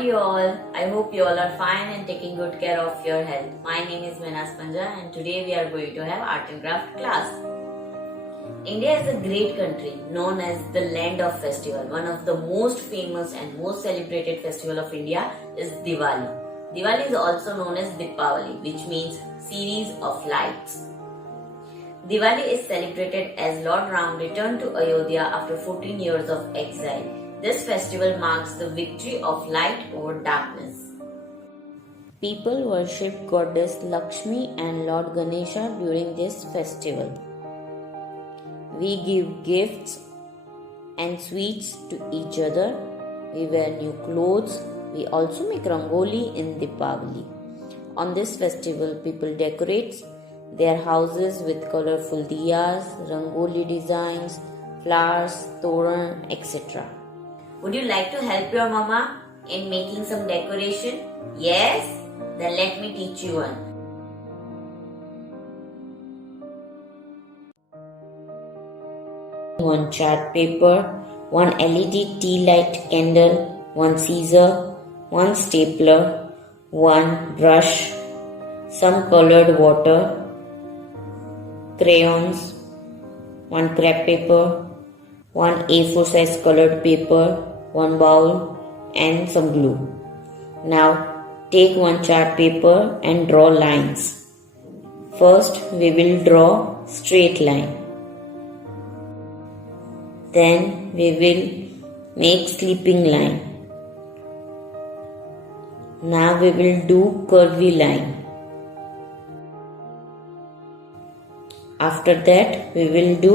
are you all? I hope you all are fine and taking good care of your health. My name is Mehta and today we are going to have art and craft class. India is a great country known as the land of festival. One of the most famous and most celebrated festival of India is Diwali. Diwali is also known as Diwali, which means series of lights. Diwali is celebrated as Lord Ram returned to Ayodhya after 14 years of exile. This festival marks the victory of light over darkness. People worship goddess Lakshmi and Lord Ganesha during this festival. We give gifts and sweets to each other. We wear new clothes. We also make rangoli in Diwali. On this festival, people decorate their houses with colorful diyas, rangoli designs, flowers, toran, etc. Would you like to help your mama in making some decoration? Yes? Then let me teach you one. One chart paper, one LED tea light candle, one scissor, one stapler, one brush, some colored water, crayons, one crepe paper, one A4 size colored paper, one bowl and some glue. Now take one chart paper and draw lines. First we will draw straight line. Then we will make sleeping line. Now we will do curvy line. After that we will do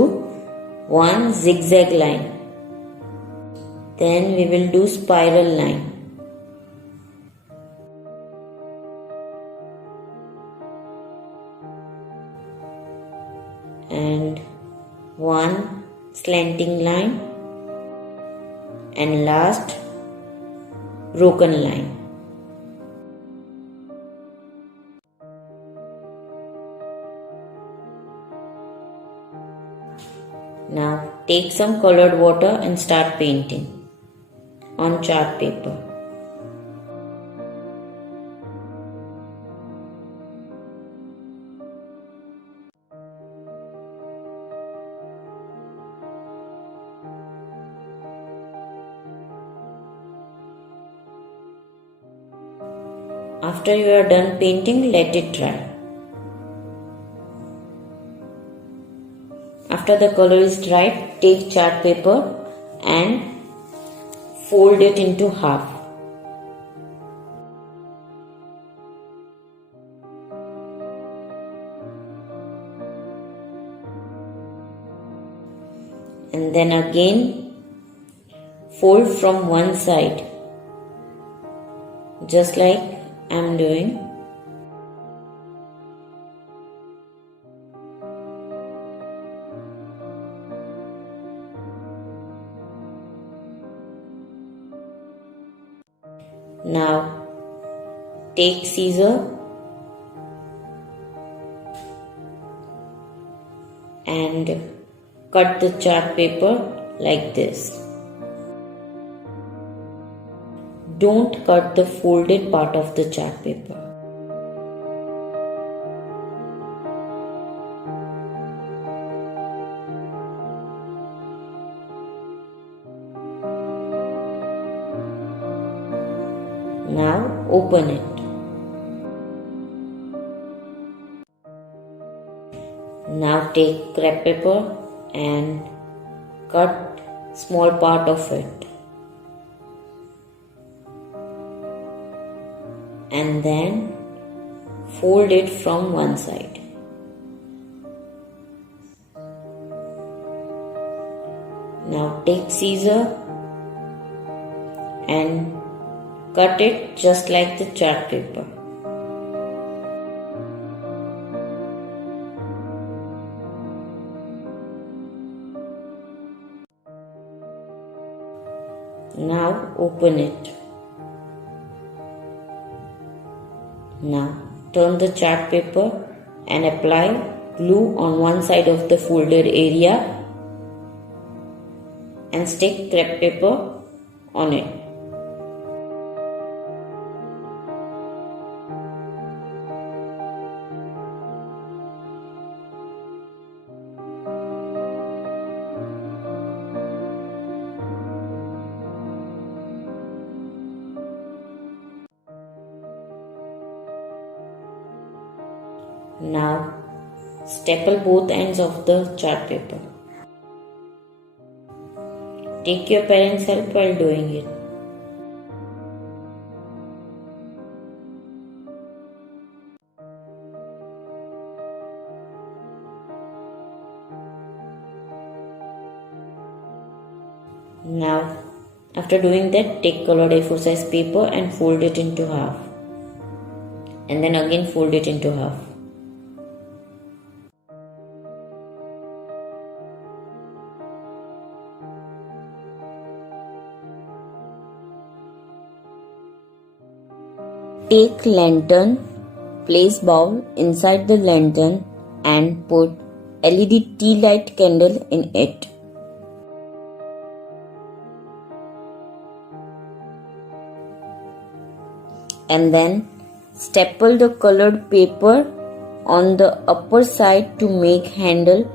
one zigzag line. Then we will do spiral line. And one slanting line. And last broken line. Now take some colored water and start painting on chart paper. After you are done painting, let it dry. After the color is dried, take chart paper and fold it into half. And then again fold from one side, just like I am doing. Now take scissor and cut the chart paper like this. Don't cut the folded part of the chart paper. Now open it. Now take crepe paper and cut small part of it. And then fold it from one side. Now take scissor and cut it just like the chart paper. Now open it. Now turn the chart paper and apply glue on one side of the folded area and stick crepe paper on it. Now, staple both ends of the chart paper. Take your parents' help while doing it. Now, after doing that, take colored A4 size paper and fold it into half. And then again fold it into half. Take lantern, place bowl inside the lantern and put LED tea light candle in it. And then staple the colored paper on the upper side to make handle.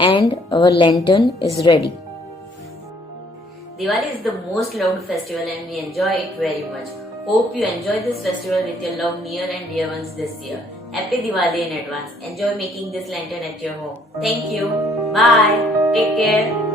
And our lantern is ready. Diwali is the most loved festival and we enjoy it very much. Hope you enjoy this festival with your loved near and dear ones this year. Happy Diwali in advance. Enjoy making this lantern at your home. Thank you. Bye. Take care.